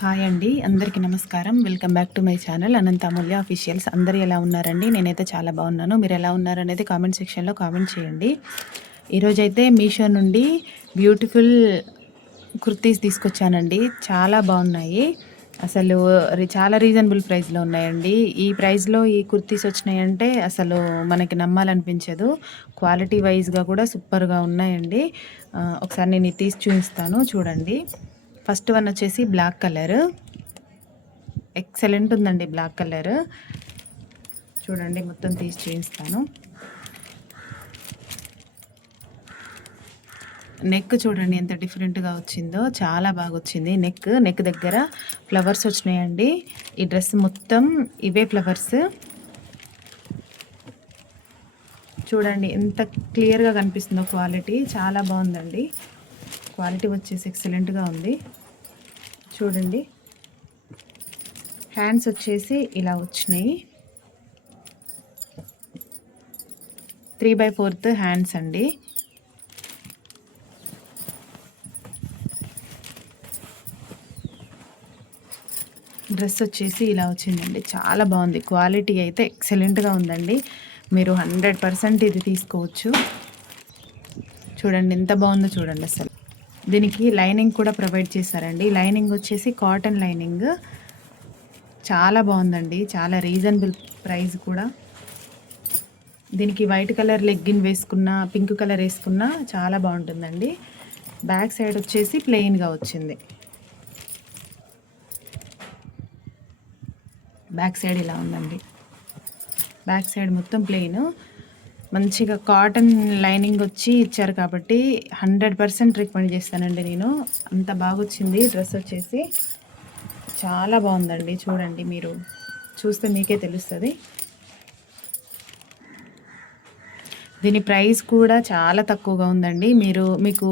Hi అండి, అందరికీ నమస్కారం. Welcome back to my channel Anantha Amulya officials. అందరూ ఎలా ఉన్నారండి? నేనైతే చాలా బాగున్నాను. మీరు ఎలా ఉన్నారనేది కామెంట్ సెక్షన్లో కామెంట్ చేయండి. ఈరోజైతే మీషో నుండి బ్యూటిఫుల్ కుర్తీస్ తీసుకొచ్చానండి. చాలా బాగున్నాయి. అసలు చాలా రీజనబుల్ ప్రైస్లో ఉన్నాయండి. ఈ ప్రైస్లో ఈ కుర్తీస్ వచ్చినాయంటే అసలు మనకి నమ్మాలనిపించదు. క్వాలిటీ వైజ్గా కూడా సూపర్గా ఉన్నాయండి. ఒకసారి నేను ఇది తీసి చూపిస్తాను, చూడండి. ఫస్ట్ వన్ వచ్చేసి బ్లాక్ కలర్. ఎక్సలెంట్ ఉందండి బ్లాక్ కలర్. చూడండి, మొత్తం తీసి చూపిస్తాను. నెక్ చూడండి ఎంత డిఫరెంట్గా వచ్చిందో, చాలా బాగా వచ్చింది. నెక్ దగ్గర ఫ్లవర్స్ వచ్చినాయండి. ఈ డ్రెస్ మొత్తం ఇవే ఫ్లవర్స్. చూడండి ఎంత క్లియర్గా కనిపిస్తుందో. క్వాలిటీ చాలా బాగుందండి. క్వాలిటీ వచ్చేసి ఎక్సలెంట్గా ఉంది. చూడండి, హ్యాండ్స్ వచ్చేసి ఇలా వచ్చినాయి. 3/4 హ్యాండ్స్ అండి. డ్రెస్ వచ్చేసి ఇలా వచ్చిందండి. చాలా బాగుంది. క్వాలిటీ అయితే ఎక్సలెంట్గా ఉందండి. మీరు 100% ఇది తీసుకోవచ్చు. చూడండి ఎంత బాగుందో చూడండి. అసలు దీనికి లైనింగ్ కూడా ప్రొవైడ్ చేశారండి. లైనింగ్ వచ్చేసి కాటన్ లైనింగ్. చాలా బాగుందండి. చాలా రీజనబుల్ ప్రైస్ కూడా. దీనికి వైట్ కలర్ లెగ్గిన్ వేసుకున్న, పింక్ కలర్ వేసుకున్న చాలా బాగుంటుందండి. బ్యాక్ సైడ్ వచ్చేసి ప్లెయిన్గా వచ్చింది. బ్యాక్ సైడ్ ఇలా ఉందండి. బ్యాక్ సైడ్ మొత్తం ప్లెయిన్. మంచిగా కాటన్ లైనింగ్ వచ్చి ఇచ్చారు కాబట్టి 100% రికమెండ్ చేస్తానండి నేను. అంత బాగా వచ్చింది డ్రెస్ వచ్చేసి. చాలా బాగుందండి. చూడండి, మీరు చూస్తే మీకే తెలుస్తుంది. దీని ప్రైస్ కూడా చాలా తక్కువగా ఉందండి. మీకు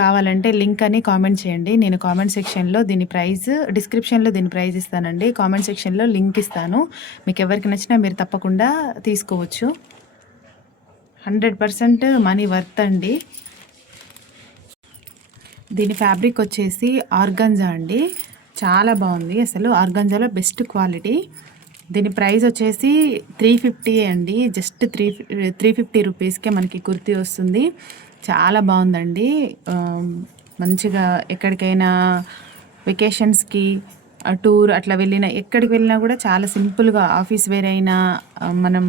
కావాలంటే లింక్ అని కామెంట్ చేయండి. నేను కామెంట్ సెక్షన్లో దీని ప్రైస్, డిస్క్రిప్షన్లో దీని ప్రైస్ ఇస్తానండి. కామెంట్ సెక్షన్లో లింక్ ఇస్తాను. మీకు ఎవరికి నచ్చినా మీరు తప్పకుండా తీసుకోవచ్చు. 100% మనీ వర్త్ అండి. దీని ఫ్యాబ్రిక్ వచ్చేసి ఆర్గంజా అండి. చాలా బాగుంది. అసలు ఆర్గంజాలో బెస్ట్ క్వాలిటీ. దీని ప్రైస్ వచ్చేసి 350 అండి. జస్ట్ 350 రూపీస్కే మనకి కుర్తీ వస్తుంది. చాలా బాగుందండి. మంచిగా ఎక్కడికైనా వెకేషన్స్కి, టూర్ అట్లా ఎక్కడికి వెళ్ళినా కూడా చాలా సింపుల్గా, ఆఫీస్ వేర్ అయినా, మనం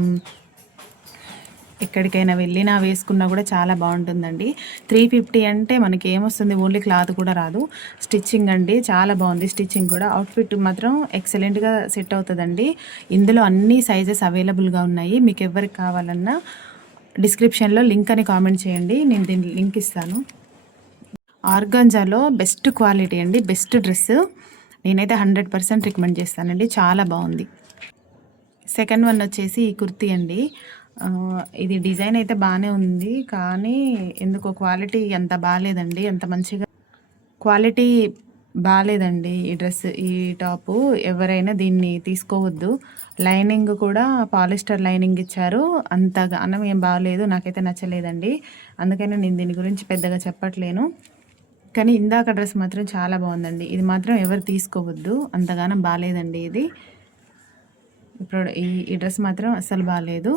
ఎక్కడికైనా వెళ్ళినా వేసుకున్నా కూడా చాలా బాగుంటుందండి. 350 అంటే మనకి ఏమొస్తుంది, ఓన్లీ క్లాత్ కూడా రాదు. స్టిచ్చింగ్ అండి చాలా బాగుంది. స్టిచ్చింగ్ కూడా అవుట్ఫిట్ మాత్రం ఎక్సలెంట్గా సెట్ అవుతుందండి. ఇందులో అన్ని సైజెస్ అవైలబుల్గా ఉన్నాయి. మీకు ఎవరికి కావాలన్నా డిస్క్రిప్షన్లో లింక్ అని కామెంట్ చేయండి, నేను దీని లింక్ ఇస్తాను. ఆర్గాంజాలో బెస్ట్ క్వాలిటీ అండి, బెస్ట్ డ్రెస్. నేనైతే 100% రికమెండ్ చేస్తానండి. చాలా బాగుంది. సెకండ్ వన్ వచ్చేసి ఈ కుర్తీ అండి. ఇది డిజైన్ అయితే బాగానే ఉంది, కానీ ఎందుకో క్వాలిటీ అంత బాగాలేదండి. అంత మంచిగా క్వాలిటీ బాగాలేదండి ఈ డ్రెస్, ఈ టాపు. ఎవరైనా దీన్ని తీసుకోవద్దు. లైనింగ్ కూడా పాలిస్టర్ లైనింగ్ ఇచ్చారు. అంతగానం ఏం బాగాలేదు, నాకైతే నచ్చలేదండి. అందుకని నేను దీని గురించి పెద్దగా చెప్పట్లేను. కానీ ఇందాక డ్రెస్ మాత్రం చాలా బాగుందండి. ఇది మాత్రం ఎవరు తీసుకోవద్దు, అంతగానం బాగాలేదండి ఇది. ఇప్పుడు ఈ డ్రెస్ మాత్రం అస్సలు బాగాలేదు.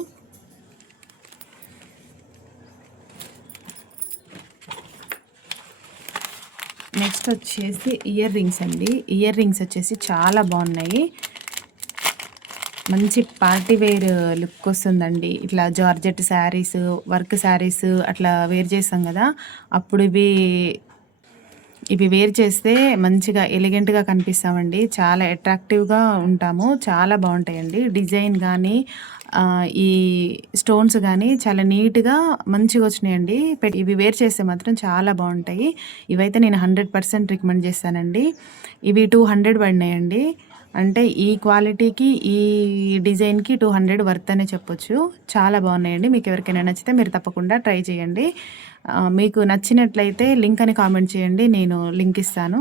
నెక్స్ట్ వచ్చేసి ఇయర్ రింగ్స్ అండి. ఇయర్ రింగ్స్ వచ్చేసి చాలా బాగున్నాయి. మంచి పార్టీ వేర్ లుక్ వస్తుందండి. ఇట్లా జార్జెట్ శారీస్, వర్క్ శారీస్ అట్లా వేర్ చేస్తాం కదా, అప్పుడు ఇవి వేర్ చేస్తే మంచిగా ఎలిగెంట్గా కనిపిస్తామండి. చాలా అట్రాక్టివ్గా ఉంటాము. చాలా బాగుంటాయండి. డిజైన్ కానీ, ఈ స్టోన్స్ కానీ చాలా నీట్గా మంచిగా వచ్చినాయండి. ఇవి వేర్ చేస్తే మాత్రం చాలా బాగుంటాయి. ఇవైతే నేను 100% రికమెండ్ చేస్తానండి. ఇవి 200 పడినాయండి. అంటే ఈ క్వాలిటీకి, ఈ డిజైన్కి 200 వర్త్ అనే చెప్పొచ్చు. చాలా బాగున్నాయండి. మీకు ఎవరికైనా నచ్చితే మీరు తప్పకుండా ట్రై చేయండి. మీకు నచ్చినట్లయితే లింక్ అని కామెంట్ చేయండి, నేను లింక్ ఇస్తాను.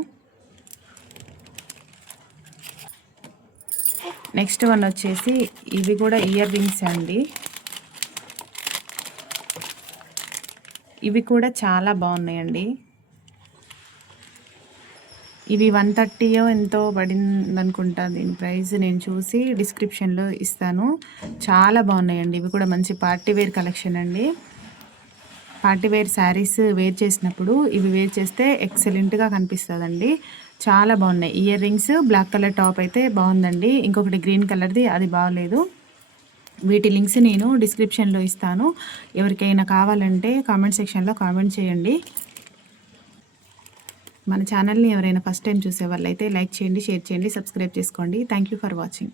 నెక్స్ట్ వన్ వచ్చేసి ఇవి కూడా ఇయర్ రింగ్స్ అండి. ఇవి కూడా చాలా బాగున్నాయండి. ఇవి 130 ఎంతో పడిందనుకుంటా. దీని ప్రైస్ నేను చూసి డిస్క్రిప్షన్‌లో ఇస్తాను. చాలా బాగున్నాయండి. ఇవి కూడా మంచి పార్టీ వేర్ కలెక్షన్ అండి. పార్టీ వేర్ శారీస్ వేర్ చేసినప్పుడు ఇవి వేర్ చేస్తే ఎక్సలెంట్‌గా కనిపిస్తదండి. చాలా బాగున్నాయి. Earrings, black colour top అయితే బాగుందండి. ఇంకొకటి గ్రీన్ కలర్‌ది అది బాగలేదు. వీటి లింక్స్ నేను డిస్క్రిప్షన్‌లో ఇస్తాను. ఎవరికైనా కావాలంటే కామెంట్ సెక్షన్‌లో కామెంట్ చేయండి. మన ఛానల్‌ని ఎవరైనా ఫస్ట్ టైం చూసే వాళ్ళైతే లైక్ చేయండి, షేర్ చేయండి, సబ్స్క్రైబ్ చేసుకోండి. Thank you for watching.